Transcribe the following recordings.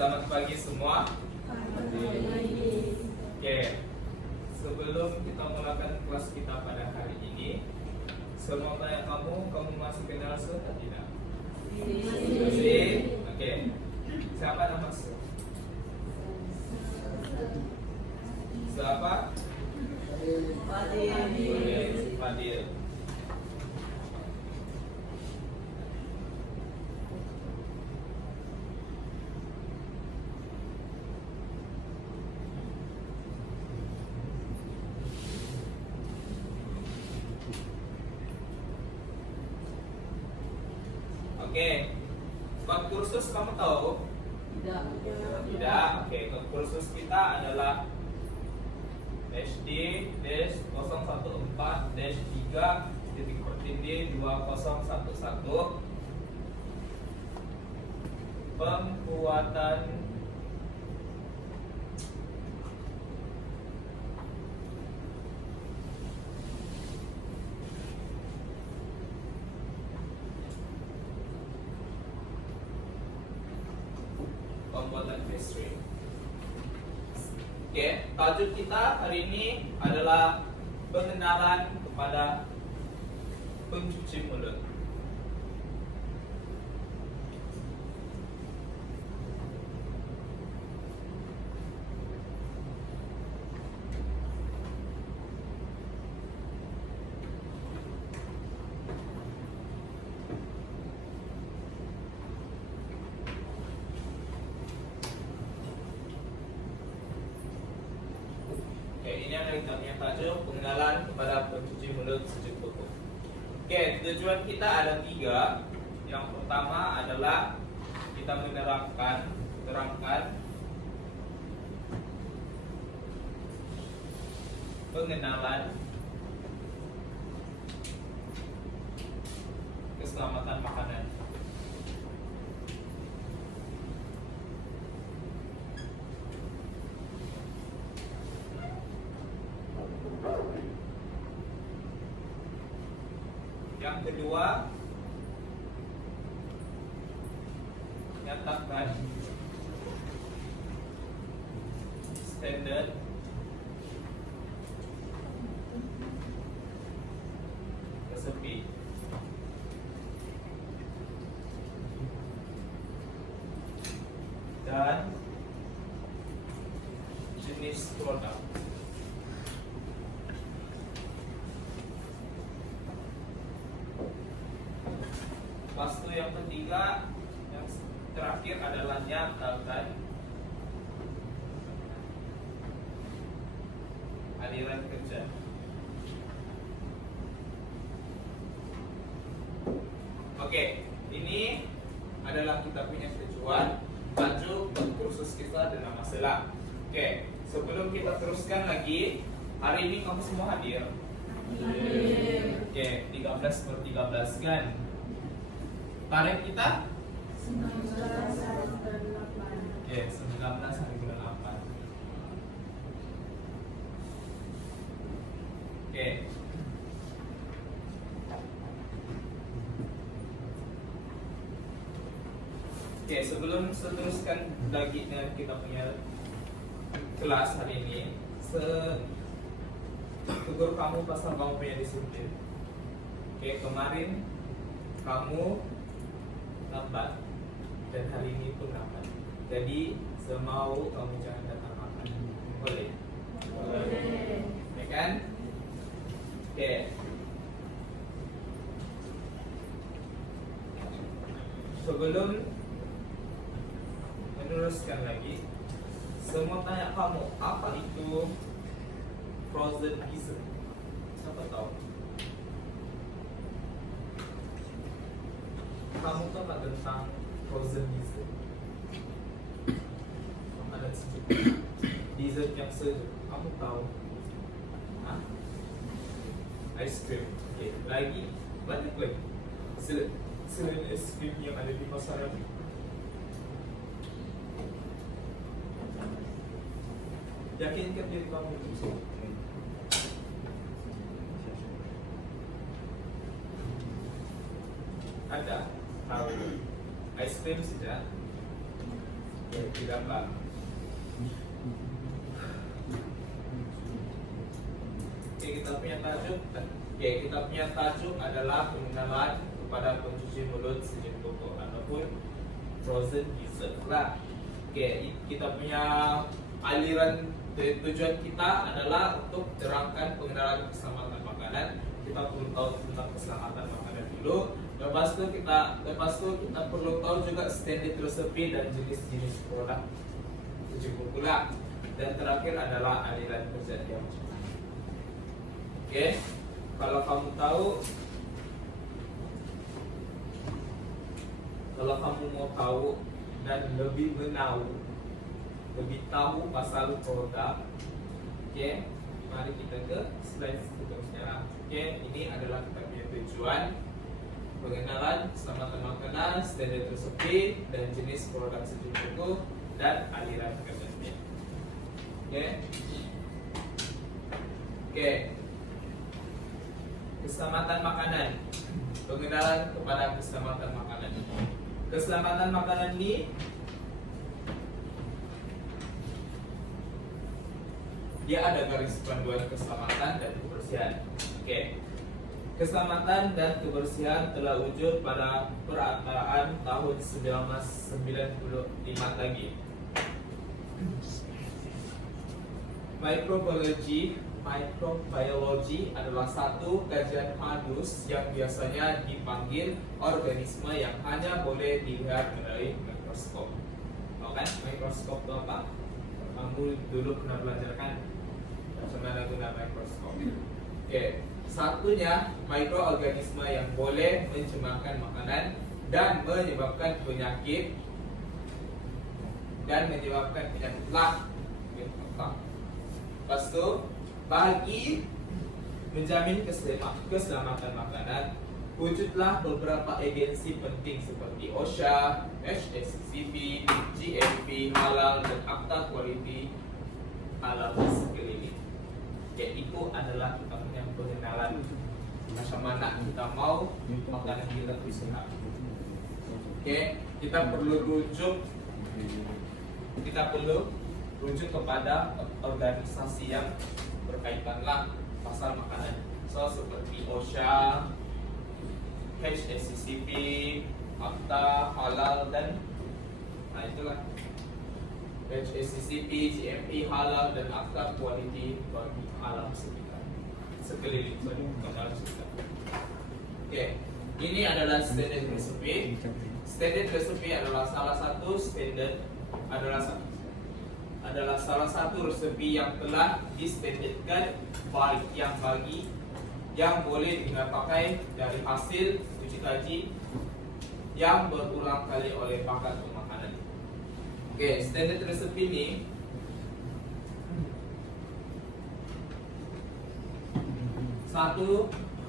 Selamat pagi semua. Oke, sebelum kita mulakan kelas kita pada hari ini, semua tanya kamu masih kenal Su atau tidak? Masih. Oke. Siapa nama Su? Siapa? Fadil. Oke, kod kursus kamu tahu? Tidak. Oke, kod kursus kita adalah HD-14-3.2011 pembuatan pastry. Oke, tajuk kita hari ini adalah pengenalan kepada pencuci mulut. Ini yang kita punya tajuk pengenalan kepada pencuci mulut sejuk tutup. Oke, tujuan kita ada 3. Yang pertama adalah kita menerangkan pengenalan keselamatan makanan. Yang kedua, nyatakan standar resepi dan jenis produk. Pastu yang ketiga, yang terakhir adalah nyatakan aliran kerja. Oke, ini adalah kita punya tujuan, tajuk kursus kita dan nama masalah. Oke, sebelum kita teruskan lagi, hari ini kamu semua hadir? Oke, 13/13 kan? Tarikh kita? 19 Oke, 19 hari bulan 8. Oke. Oke, sebelum seteruskan lagi dengan kita punya kelas hari ini, tegur kamu pasal kamu punya disiplin. Oke, kemarin kamu lambat dan hari ini pun lambat. Jadi semau kamu jangan datang makan. Boleh? Boleh. Ya kan? Oke. Sebelum meneruskan lagi, semua tanya kamu apa itu frozen dessert? Siapa tahu? Kamu tahu nggak tentang frozen dessert? Makanan sejuk, dessert yang sejuk. Kamu tahu? Hah? Ice cream. Oke, lagi banyak lagi. Selain es krim yang ada di pasaran. Yakinkan diri kamu itu. Ada tahu ice cream sudah, Ya, tidak apa. Kita punya tajuk adalah pengenalan kepada pencuci mulut sejuk koko ataupun frozen dessert lah. Kita punya aliran tujuan kita adalah untuk terangkan pengenalan keselamatan makanan. Kita perlu tahu tentang keselamatan makanan dulu. Lepas tu kita perlu tahu juga standard resepi dan jenis-jenis produk sejuk koko lah. Dan terakhir adalah aliran kerja dia. Kalau kamu mau tahu dan lebih tahu pasal produk, mari kita ke slide seterusnya. Ini adalah kita punya tujuan, pengenalan keselamatan makanan, standar resepi dan jenis produk sejuk koko dan aliran kerjanya. Keselamatan makanan. Pengenalan kepada keselamatan makanan. Keselamatan makanan ini dia ada garis panduan keselamatan dan kebersihan. Keselamatan dan kebersihan telah wujud pada perayaan tahun 1995 lagi. Microbiology adalah satu kajian halus yang biasanya dipanggil organisme yang hanya boleh dilihat melalui mikroskop. Tahu kan mikroskop itu apa? Kamu dulu pernah belajar kan macam mana guna mikroskop. Satunya mikroorganisme yang boleh mencemarkan makanan dan menyebabkan penyakit lah. Lepas itu, bagi menjamin keselamatan makanan, wujudlah beberapa agensi penting seperti OSHA, HACCP, GMP, halal, dan akta kualiti halal sekeliling. Itu adalah kita punya pengenalan macam mana kita mau makanan kita sehat. Kita perlu rujuk kepada organisasi yang berkaitan lah pasal makanan. Seperti OSHA, HACCP, akta halal dan itulah HACCP, GMP, halal dan akta kualiti bagi alam sekitar sekeliling. Ini adalah standard recipe. Standard recipe adalah salah satu resepi yang telah distandardkan yang boleh digunakan pakai dari hasil uji kaji yang berulang kali oleh pakar makanan. Standard resepi ini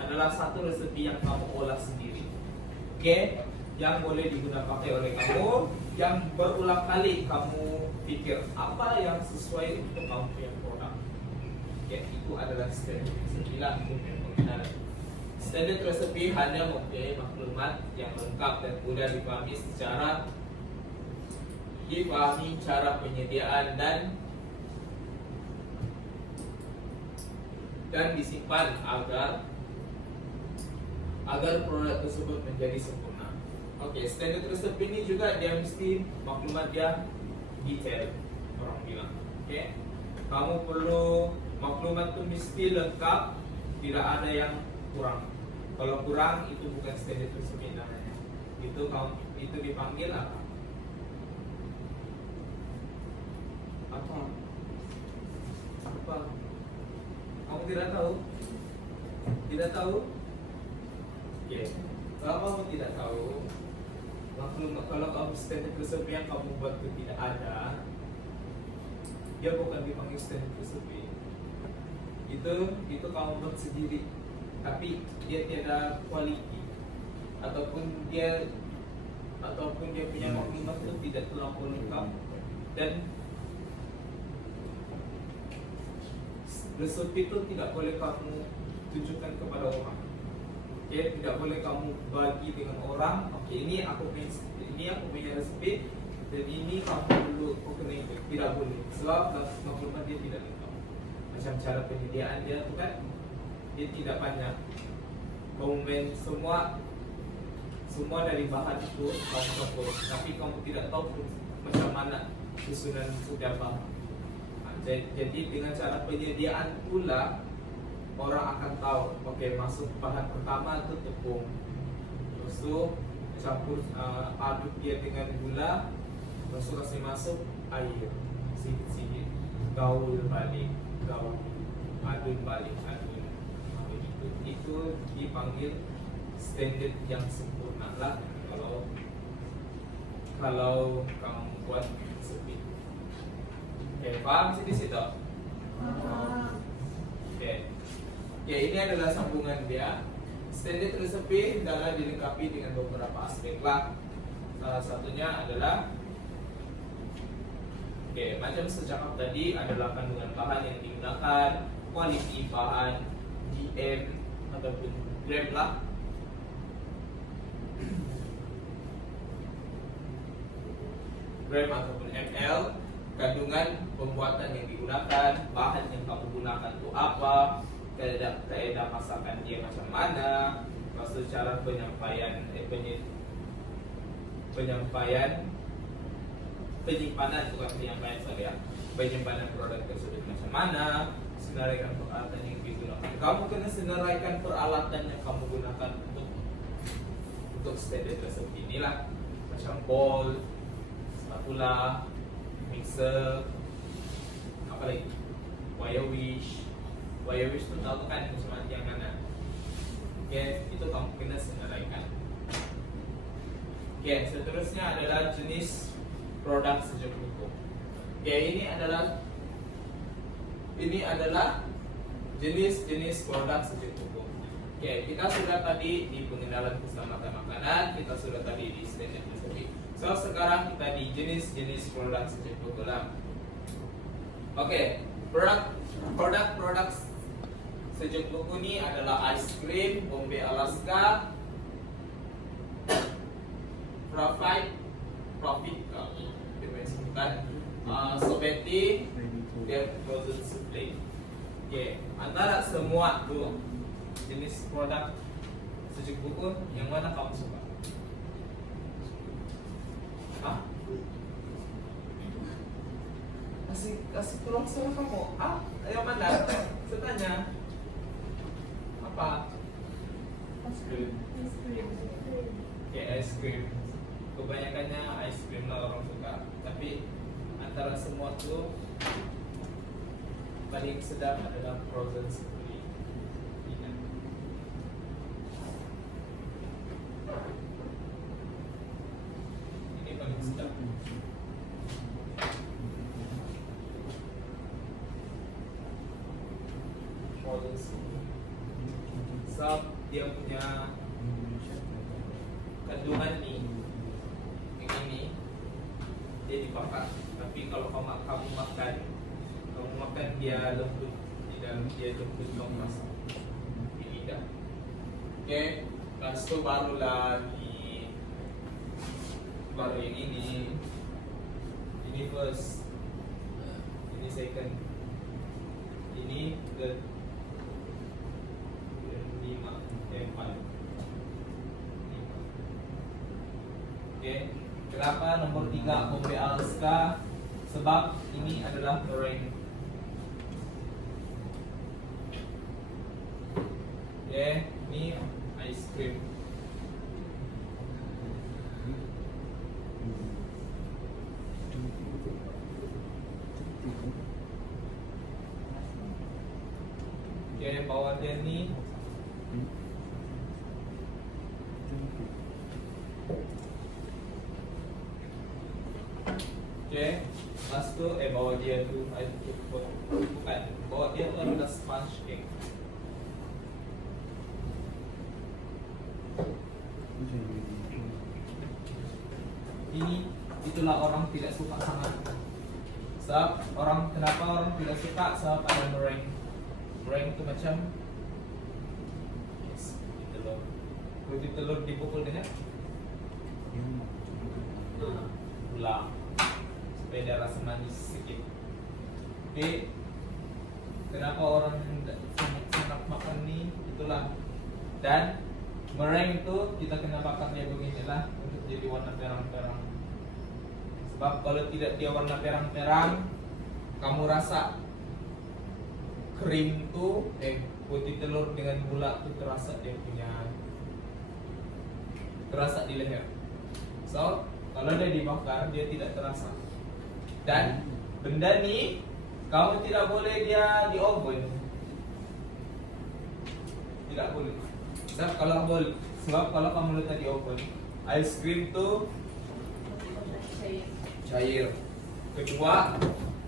adalah satu resepi yang kamu olah sendiri. Yang boleh digunakan pakai oleh kamu, yang berulang kali kamu pikir apa yang sesuai untuk kamu punya produk. Itu adalah standard recipe lah untuk pengenalan. Standard recipe hanya mempunyai maklumat yang lengkap dan mudah dipahami cara penyediaan dan disimpan agar produk tersebut menjadi sempurna. Standard recipe ini juga dia mesti maklumat dia detail, orang bilang. Kamu perlu maklumat itu mesti lengkap, tidak ada yang kurang. Kalau kurang itu bukan standard recipe namanya. Itu dipanggil apa? Apa? Kamu tidak tahu? Tidak tahu? Kalau kamu tidak tahu, kalau kamu standard recipe yang kamu buat itu tidak ada, dia bukan dipanggil standard recipe. Itu kamu buat sendiri, tapi dia tiada quality ataupun dia punya maklumat itu tidak terlalu lengkap dan resepi itu tidak boleh kamu tunjukkan kepada orang. Tidak boleh kamu bagi dengan orang. Ini aku punya resepi, Dan ini kamu perlu kena itu, tidak boleh. Sebab maklumat dia tidak lengkap. Macam cara penyediaan dia tu kan, dia tidak banyak. Kemudian semua dari bahan itu kamu campur, tapi kamu tidak tahu macam mana susunan setiap bahan. Jadi dengan cara penyediaan pula orang akan tahu. Oke, masuk bahan pertama itu tepung, terus tu campur aduk dia dengan gula, terus tu kasih masuk air sedikit-sedikit, gaul balik, aduk balik, aduk. Itu dipanggil standard yang sempurna lah kalau kamu buat seperti itu. Oke, paham sih di situ? Oke, ini adalah sambungan dia. Standard recipe adalah dilengkapi dengan beberapa aspek lah. Salah satunya adalah macam sejak tadi adalah kandungan bahan yang digunakan, kualiti bahan, GM ataupun gram lah. Gram ataupun ml, kandungan pembuatan yang digunakan, bahan yang kamu gunakan itu apa, kaedah masakan dia macam mana, maksud cara penyimpanan penyimpanan produk tersebut macam mana, senaraikan peralatan yang digunakan. Kamu kena senaraikan peralatan yang kamu gunakan untuk standard seperti inilah, macam bowl, spatula, mixer, apa lagi, wire wish tu tahu kan macam yang mana. Itu kamu kena senaraikan. Seterusnya adalah jenis produk sejuk hukum. Ini adalah jenis-jenis produk sejuk hukum. Kita sudah tadi di pengenalan keselamatan makanan, kita sudah tadi di standard recipe. So sekarang kita di jenis-jenis produk sejuk hukum lah. Produk sejuk hukum ini adalah ice cream, Bombay Alaska, Profit, Sobeti, dan frozen souffle. Antara semua tu jenis produk sejuk hukum, yang mana kamu suka? Kasih tolong salah kamu. Yang mana? Saya tanya. Apa? Ice cream. Ice cream. Kebanyakannya ice cream lah orang suka. Tapi antara semua tu paling sedap adalah frozen souffle. Ini paling sedap. Frozen souffle. Sebab dia punya kandungan ini dia dibakar. Tapi kalau kamu makan dia lembut di dalam, dia lembut kamu rasa di lidah. Lepas tu baru yang ini first, ini second, ini third, 5, 4. Kenapa nomor 3 Bombay Alaska? Sebab ini adalah meringue. Ini ice cream. Bawah dia ni lepas tu bawah dia tu bukan, bawah dia tu adalah sponge cake. Itulah orang tidak suka sangat. Kenapa orang tidak suka? Sebab ada meringue. Meringue itu macam kulit telur dipukul dengan gula. supaya ada rasa manis sedikit. Oke, kenapa orang sangat makan nih? Itulah. Dan meringue itu kita kena bakarnya beginilah untuk jadi warna perang-perang. Sebab kalau tidak dia warna perang-perang, kamu rasa krim tuh putih telur dengan gula tuh terasa dia punya, terasa di leher. So kalau dia dibakar dia tidak terasa. Dan benda nih kamu tidak boleh dia di oven, tidak boleh. Sebab kalau kamu letak di oven, ice cream tuh cair. Kedua,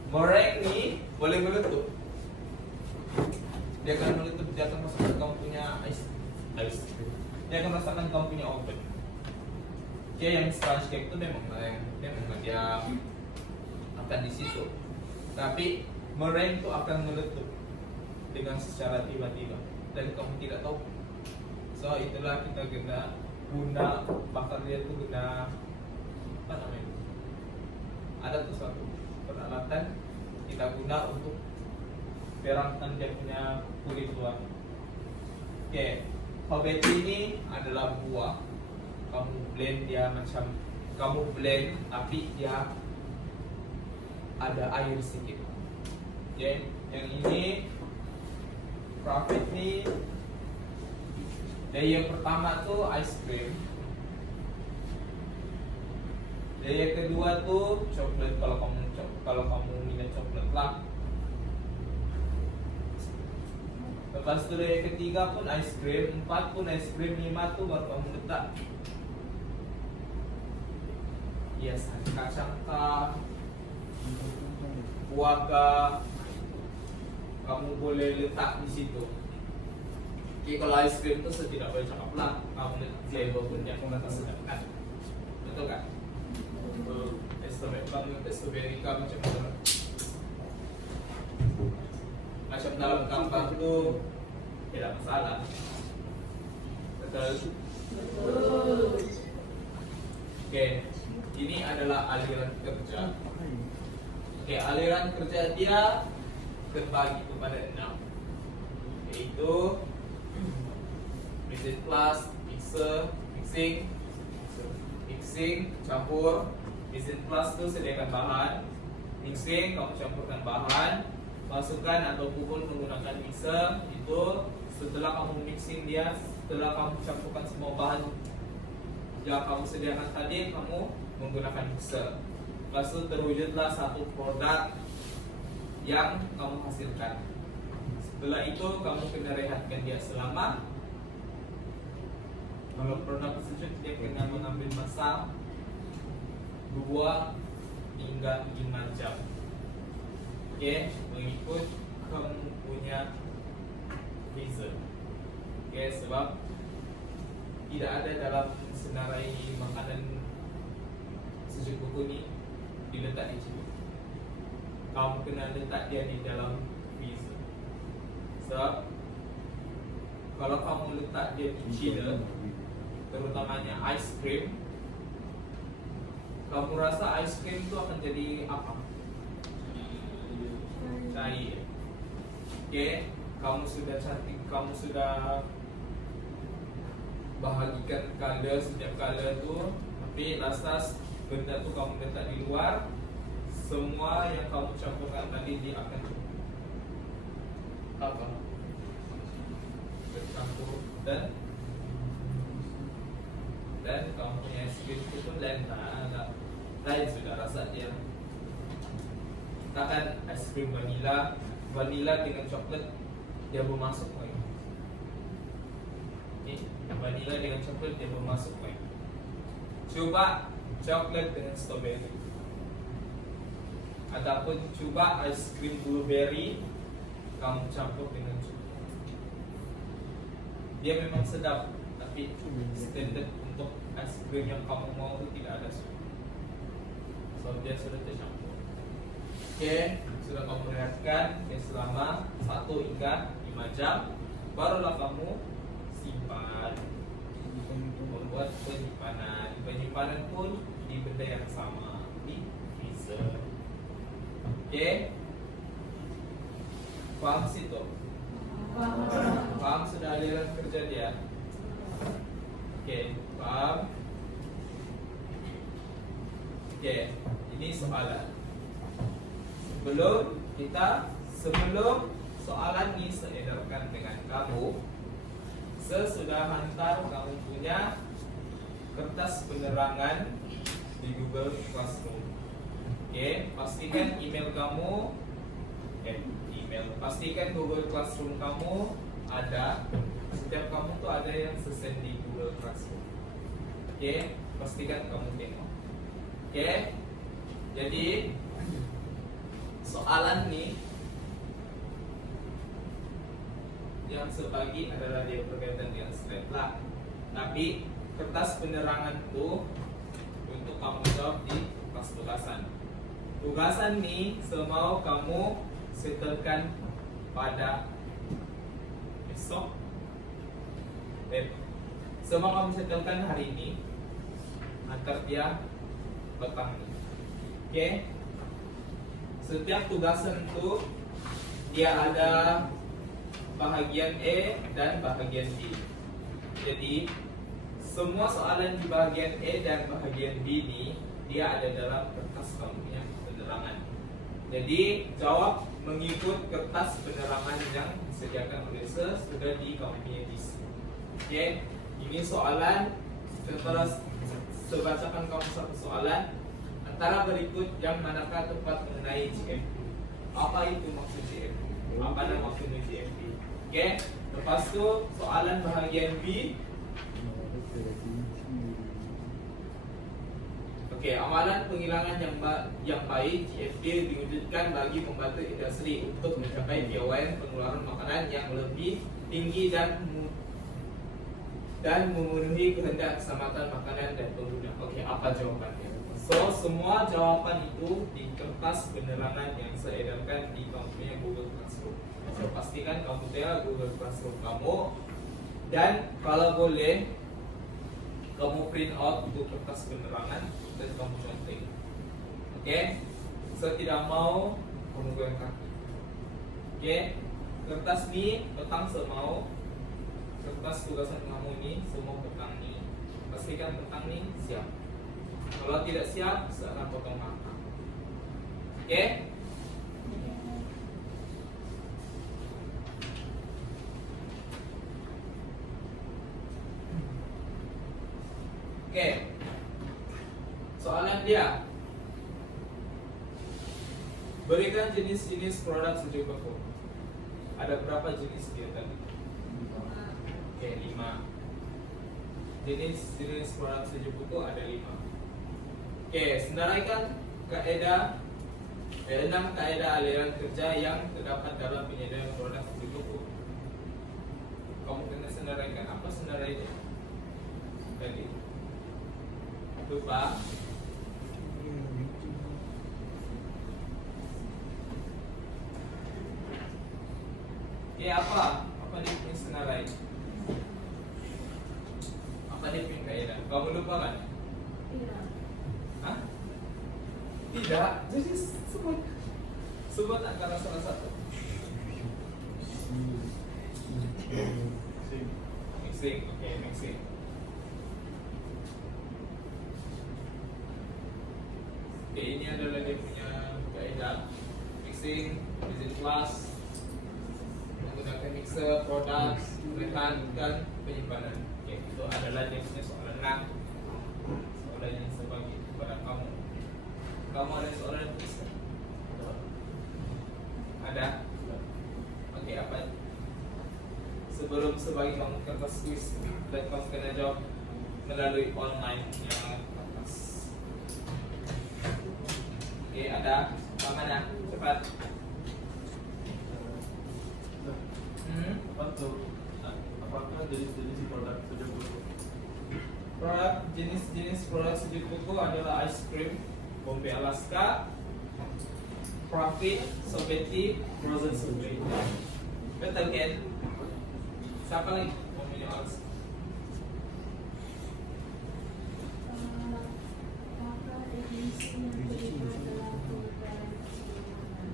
meringue nih boleh meletup. Dia akan meletup, dia akan rasakan kamu punya ice cream. Dia akan rasakan kamu punya oven. Oke, yang sponge cake itu memang dia akan di situ. Tapi meringue itu akan meletup dengan secara tiba-tiba dan kamu tidak tahu. So itulah kita guna bakar dia tuh guna apa namanya? Ada tuh suatu peralatan kita guna untuk perangkan dia punya kulit luar. Oke, Haubeti ini adalah buah. Kamu blend dia macam kamu blend tapi dia ada air sedikit. Oke, yang ini Profit nih. Layer pertama tuh ice cream. Layer kedua tuh coklat kalau kamu minat coklat lah. Lepas itu layer ketiga pun ice cream, 4 pun ice cream, 5 tuh baru kamu letak hiasan kacang kah, buah kah, kamu boleh letak di situ. Jadi kalau ice cream itu saya tidak boleh cakap lah, kamu letak flavor pun yang kamu sedap kan, betul kan? Strawberry kamu macam mana? Macam dalam gambar itu tidak masalah. Betul? Oke, ini adalah aliran kerja. Oke, aliran kerja dia terbagi kepada 6, yaitu mixing plus, mixing, campur. Mixing plus itu sediakan bahan, mixing kamu campurkan bahan, masukkan atau pukul menggunakan mixer. Itu setelah kamu mixing dia, setelah kamu campurkan semua bahan yang kamu sediakan tadi, kamu menggunakan mixer. Lepas itu terwujudlah satu produk yang kamu hasilkan. Setelah itu kamu kena rehatkan dia selama, kalau produk tersebut dia kena mengambil masa 2 hingga 5 jam. Oke, mengikut kamu punya freezer. Oke, sebab tidak ada dalam senarai makanan sejuk buku ini diletak di situ. Kamu kena letak dia di dalam freezer. Sebab kalau kamu letak dia di chiller, terutamanya ice cream, kamu rasa ice cream itu akan jadi apa? Cair. Oke, kamu sudah cantik, kamu sudah bahagikan color setiap color itu, tapi rasa benda itu kamu letak di luar, semua yang kamu campurkan tadi dia akan apa? Bercampur dan kamu punya es krim itu pun lain sudah rasa dia. Takkan es krim vanila dengan coklat dia bermasuk lagi. Vanila dengan coklat dia bermasuk lagi. Coba coklat dengan strawberry, ataupun coba es krim blueberry kamu campur dengan coklat. Dia memang sedap, tapi standar untuk es krim yang kamu mau itu tidak ada. So dia sudah tercampur. Oke, sudah kamu rehatkan selama 1 hingga 5 jam, barulah kamu simpan. Membuat penyimpanan pun di benda yang sama, di freezer. Oke, paham situ? Paham sudah aliran kerja dia? Oke, paham? Oke, ini soalan. Sebelum soalan ini saya edarkan dengan kamu, sesudah hantar kamu punya kertas penerangan di Google Classroom. Oke, pastikan email kamu, pastikan Google Classroom kamu ada. Setiap kamu tuh ada yang sesend di Google Classroom. Oke, pastikan kamu tengok. Oke, jadi soalan nih yang sebagi adalah dia berkaitan dengan slide lah. Tapi kertas penerangan itu untuk kamu jawab di pas tugasan. Tugasan nih semau kamu setelkan pada besok. Semua kamu setelkan hari ini, antar dia petang nih. Oke? Setiap tugasan itu dia ada bahagian E dan bahagian B. Jadi semua soalan di bahagian E dan bahagian B ini dia ada dalam kertas kamu yang penerangan. Jadi jawab mengikut kertas penerangan yang disediakan oleh sudah di kamu punya list. Oke, ini soalan. Setelah sebacakan kamu satu soalan, antara berikut yang manakah tepat mengenai GMP? Apa itu maksud GMP? Apa nama maksudnya GMP? Oke, lepas itu soalan bahagian B. Oke, amalan penghilangan yang baik GFD diwujudkan bagi membantu industri untuk mencapai piawaian pengeluaran makanan yang lebih tinggi dan memenuhi kehendak keselamatan makanan dan pengguna. Oke, apa jawabannya? So, semua jawaban itu di kertas penerangan yang saya edarkan di kamu punya Google Classroom. So, pastikan kamu punya Google Classroom kamu, dan kalau boleh kamu print out untuk kertas penerangan dan kamu conting. Oke? So, tidak mau kamu goyang kaki. Oke? Kertas ini petang semau. Kertas tugasan kamu ini semua petang ini. Pastikan petang ini siap. Kalau tidak siap, sekarang potong mata. Oke? Oke. Soalan dia. Berikan jenis-jenis produk sejuk beku. Ada berapa jenis dia tadi? Oke, 5. Jenis produk sejuk beku ada 5. Oke, senaraikan kaidah 6 kaidah aliran kerja yang terdapat dalam penyediaan produk sejuk beku. Kamu kena senaraikan. Apa senarainya? Tadi lupa. Oke, apa dia punya senarai? Apa dia punya kaidah? Kamu lupa kan? Tidak. Hah? Tidak. Jadi sebut antara salah satu. Mixing. Oke, mixing. Oke, ini adalah dia punya kaidah mixing, using class, menggunakan mixer, produk, rehan, dan penyimpanan. Oke, itu adalah dia punya soalan 6. Soalan yang sebagi kepada kamu. Kamu ada soalan mixer? Ada? Oke, apa? Sebelum sebagi kamu kertas quiz dan kamu kena jawab melalui online yang atas. Oke, ada mana? Cepat. Apakah jenis-jenis produk sejuk beku? Jenis produk sejuk beku adalah ice cream, Bombay Alaska, Profit, Sorbeti, Frozen Subway. Betul kan? Siapa lagi mau milih Alaska? Apakah definisi yang terlibat dalam perubahan keseluruhan?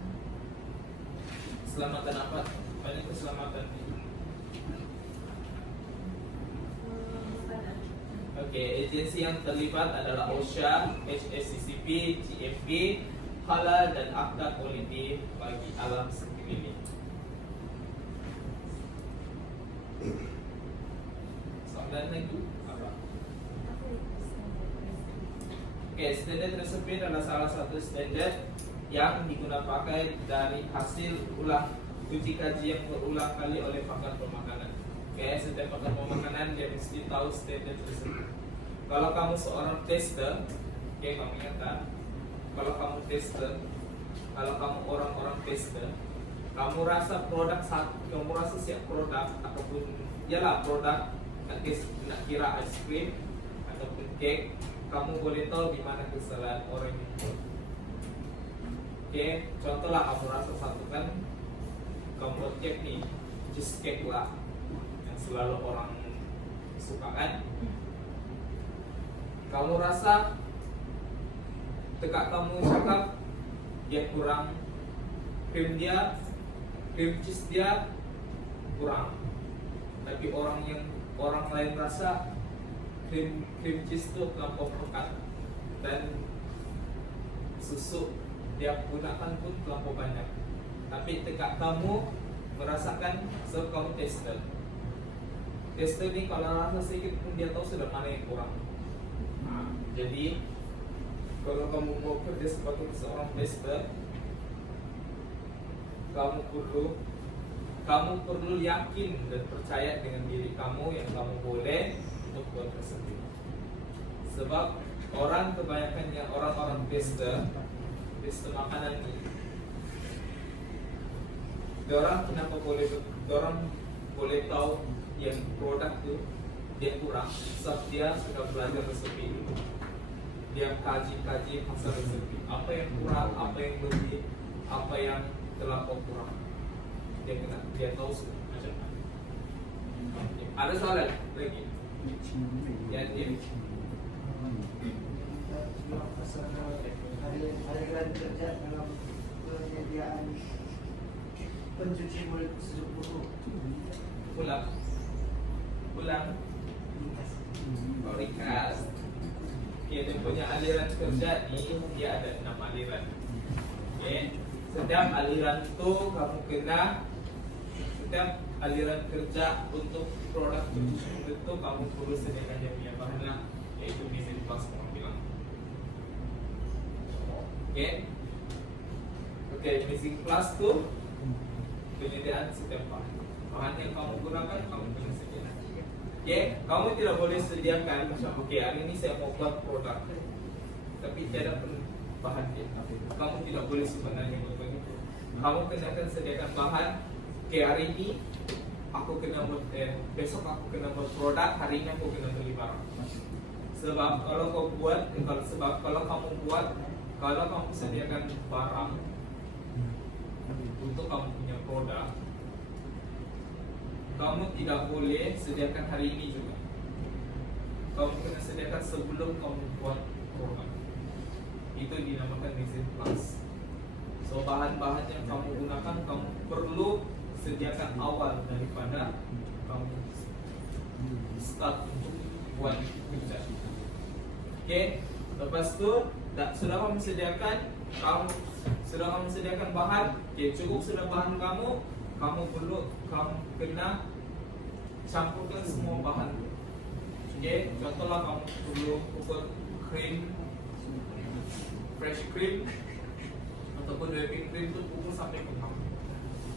Keselamatan apa? Banyak keselamatan. Oke, agensi yang terlibat adalah OSHA, HACCP, GMP, halal dan akta quality bagi alam sekeliling. Soalan lagi apa? Oke, standar recipe adalah salah satu standar yang digunakan pakai dari hasil uji kaji yang berulang kali oleh pakar pemakanan. Oke, setiap pakar pemakanan dia mesti tahu standar tersebut. Kalau kamu seorang tester, oke, kamu ingat, kalau kamu tester, kalau kamu orang-orang tester, kamu rasa produk kamu rasa siap produk ataupun ialah produk nak kira es krim ataupun cake, kamu boleh tahu di mana kesalahan orang itu. Oke, contohlah kamu rasa satu kan, kamu buat cake nih, cheesecake lah, yang selalu orang suka kan. Kamu rasa tegak kamu cakap dia kurang, cream cheese dia kurang, tapi orang lain rasa cream cheese itu terlampau pekat dan susu dia gunakan pun terlampau banyak. Tapi tegak kamu merasakan, so kamu tester ni kalau rasa sedikit pun dia tahu sudah mana yang kurang. Jadi kalau kamu mau kerja sebagai seorang tester, kamu perlu yakin dan percaya dengan diri kamu yang kamu boleh untuk buat tersebut. Sebab kebanyakan yang orang-orang tester makanan ini, orang kenapa boleh tahu yang produk itu dia kurang, sebab dia sudah belajar resepi itu. Dia kaji pasal resepi, apa yang kurang, apa yang lebih, apa yang terlampau kurang. Dia tahu macam mana. Ada soalan lagi? Ya, dia. Aliran kerja dalam penyediaan pencuci mulut seluruh pulang ringkas. Dia punya aliran kerja ni, dia ada 6 aliran. Okay. Setiap aliran tu kamu kena, setiap aliran kerja untuk produk pencuci mulut tu kamu perlu sediakan dia punya bahan lah, iaitu Mizin Plus kamu bilang. Oke, Mizin Plus tu penyediaan setiap bahan yang kamu gunakan kamu kena sediakan. Kamu tidak boleh sediakan macam hari ini saya mau buat produk tapi tiada bahan dia. Kamu tidak boleh sebenarnya begitu. Kamu kena sediakan bahan. Hari ini aku kena buat, besok aku kena buat produk, hari ini aku kena beli barang. Sebab kalau kamu sediakan barang untuk kamu punya produk, kamu tidak boleh sediakan hari ini juga. Kamu kena sediakan sebelum kamu buat produk. Itu dinamakan Mizin Plus. So bahan-bahan yang kamu gunakan kamu perlu sediakan awal daripada kamu start untuk buat kerja. Lepas tu sudah kamu sediakan bahan, cukup sudah bahan kamu kena campurkan semua bahan. Contohlah kamu perlu ukur krim, fresh cream ataupun whipping cream tu pukul sampai kembang.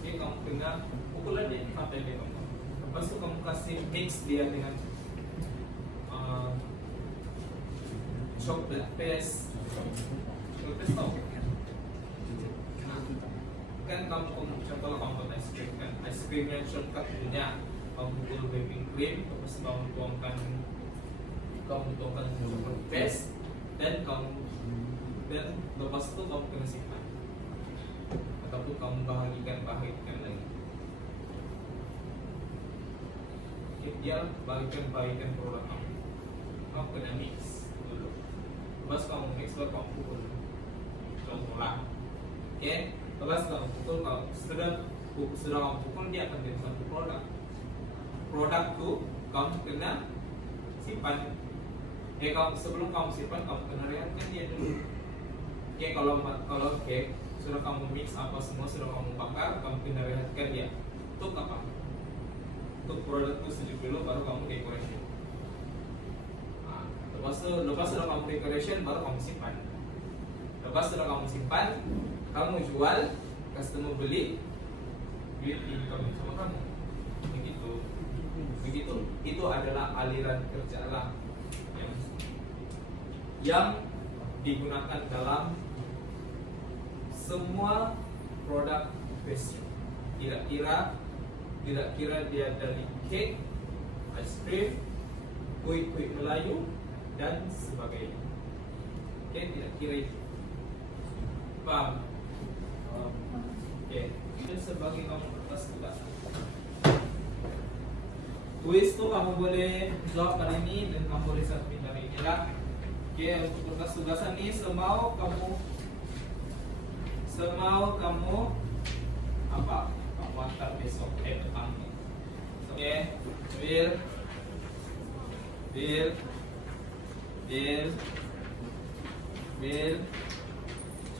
Kamu kena pukulan dia sampai dia kembang. Lepas tu kamu kasih mix dia dengan chocolate paste. Tahu kan kamu contohlah kamu buat ice cream kan, ice cream yang shortcut punya kamu pukul whipping cream, terus kamu tuangkan chocolate paste dan lepas itu kamu kena simpan ataupun kamu bahagikan lagi. Dia bagikan produk kamu kena mix dulu. Lepas kamu mix baru kamu pukul. Contohlah, lepas kamu pukul, kamu sudah sudah kamu pukul, dia akan jadi satu produk. Produk tuh kamu kena simpan. Kamu sebelum kamu simpan, kamu kena rehatkan dia dulu. Kalau cake sudah kamu mix apa semua, sudah kamu bakar, kamu kena rehatkan dia. Untuk apa? Untuk produk itu sejuk dulu, baru kamu decoration. Nah, lepas sudah kamu decoration, baru kamu simpan. Lepas sudah kamu simpan, kamu jual, customer beli, duit income sama kamu. Begitu. Itu adalah aliran kerja lah yang digunakan dalam semua produk basic. Tidak kira dia dari cake, ice cream, kue Melayu dan sebagainya. Tidak kira itu. Paham? Itu sebagai kamu kertas tugasan. Kuis tuh kamu boleh jawab hari ini dan kamu boleh submit hari ini lah. Untuk kertas tugasan ini semau kamu apa? Kamu antar besok petang. Bill,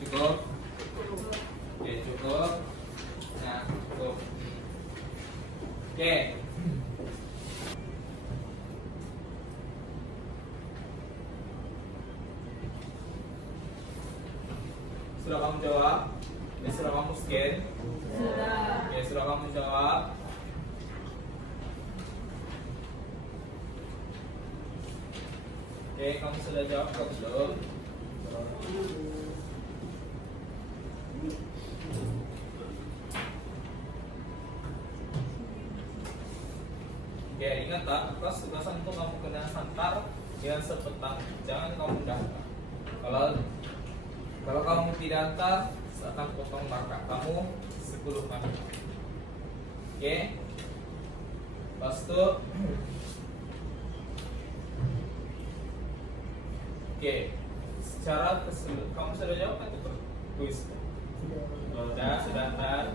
cukup. Cukup. Nah, cukup. Sudah kamu jawab? Sudah kamu scan? Sudah. Sudah kamu jawab? Kamu sudah jawab atau belum? Ingat tak, kertas tugasan itu kamu kena hantar dengan sepetang. Jangan kamu daftar. Kalau kamu tidak hantar, saya akan potong markah kamu 10 kali. Lepas itu secara keseluruhan kamu sudah jawab kan itu kuis? Sudah hantar.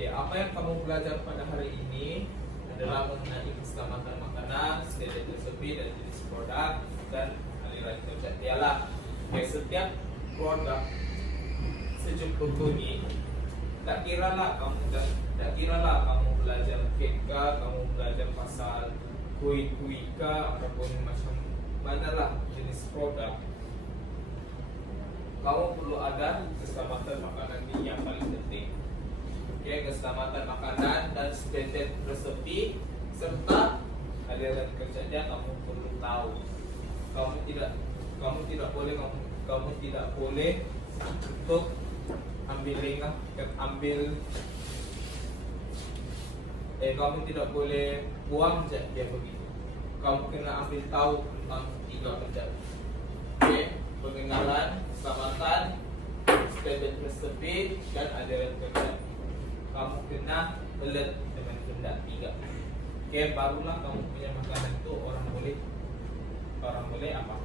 Apa yang kamu belajar pada hari ini adalah mengenai keselamatan makanan, standar resepi dan jenis produk dan aliran kerja dialah. Setiap produk sejuk berbunyi, tak kiralah kamu belajar cake, kamu belajar pasal kue ataupun macam manalah jenis produk, kamu perlu ada keselamatan makanan ini yang paling penting. Keselamatan makanan dan standar resepi serta aliran kerjanya kamu perlu tahu. Kamu tidak boleh untuk kamu tidak boleh buang saja dia begitu. Kamu kena ambil tahu tentang 3 kerja. Pengenalan, keselamatan, standar resepi dan aliran kerja. Kamu kena alert dengan benda 3. Barulah kamu punya makanan itu orang boleh apa?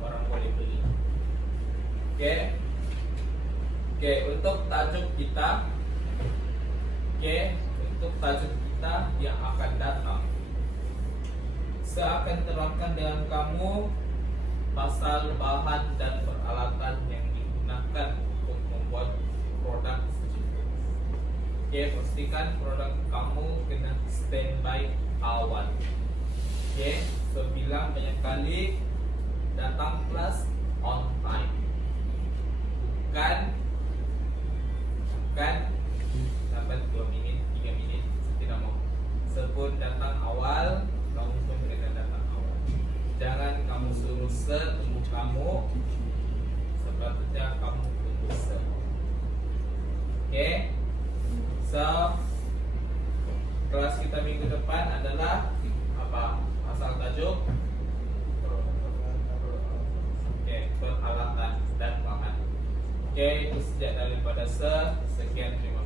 Orang boleh beli. Untuk tajuk kita yang akan datang, saya akan terangkan dengan kamu pasal bahan dan peralatan yang digunakan untuk membuat produk sejuk. Pastikan produk kamu kena standby awal. Sebilang banyak kali datang kelas on time, bukan dapat 2 minit, 3 minit, tidak mau. Sebelum datang awal, kamu pun kena datang awal. Jangan kamu suruh tunggu kamu, sepatutnya kamu tunggu So kelas kita minggu depan adalah apa? Asal tajuk peralatan dan bahan. Itu sejak daripada sekian, terima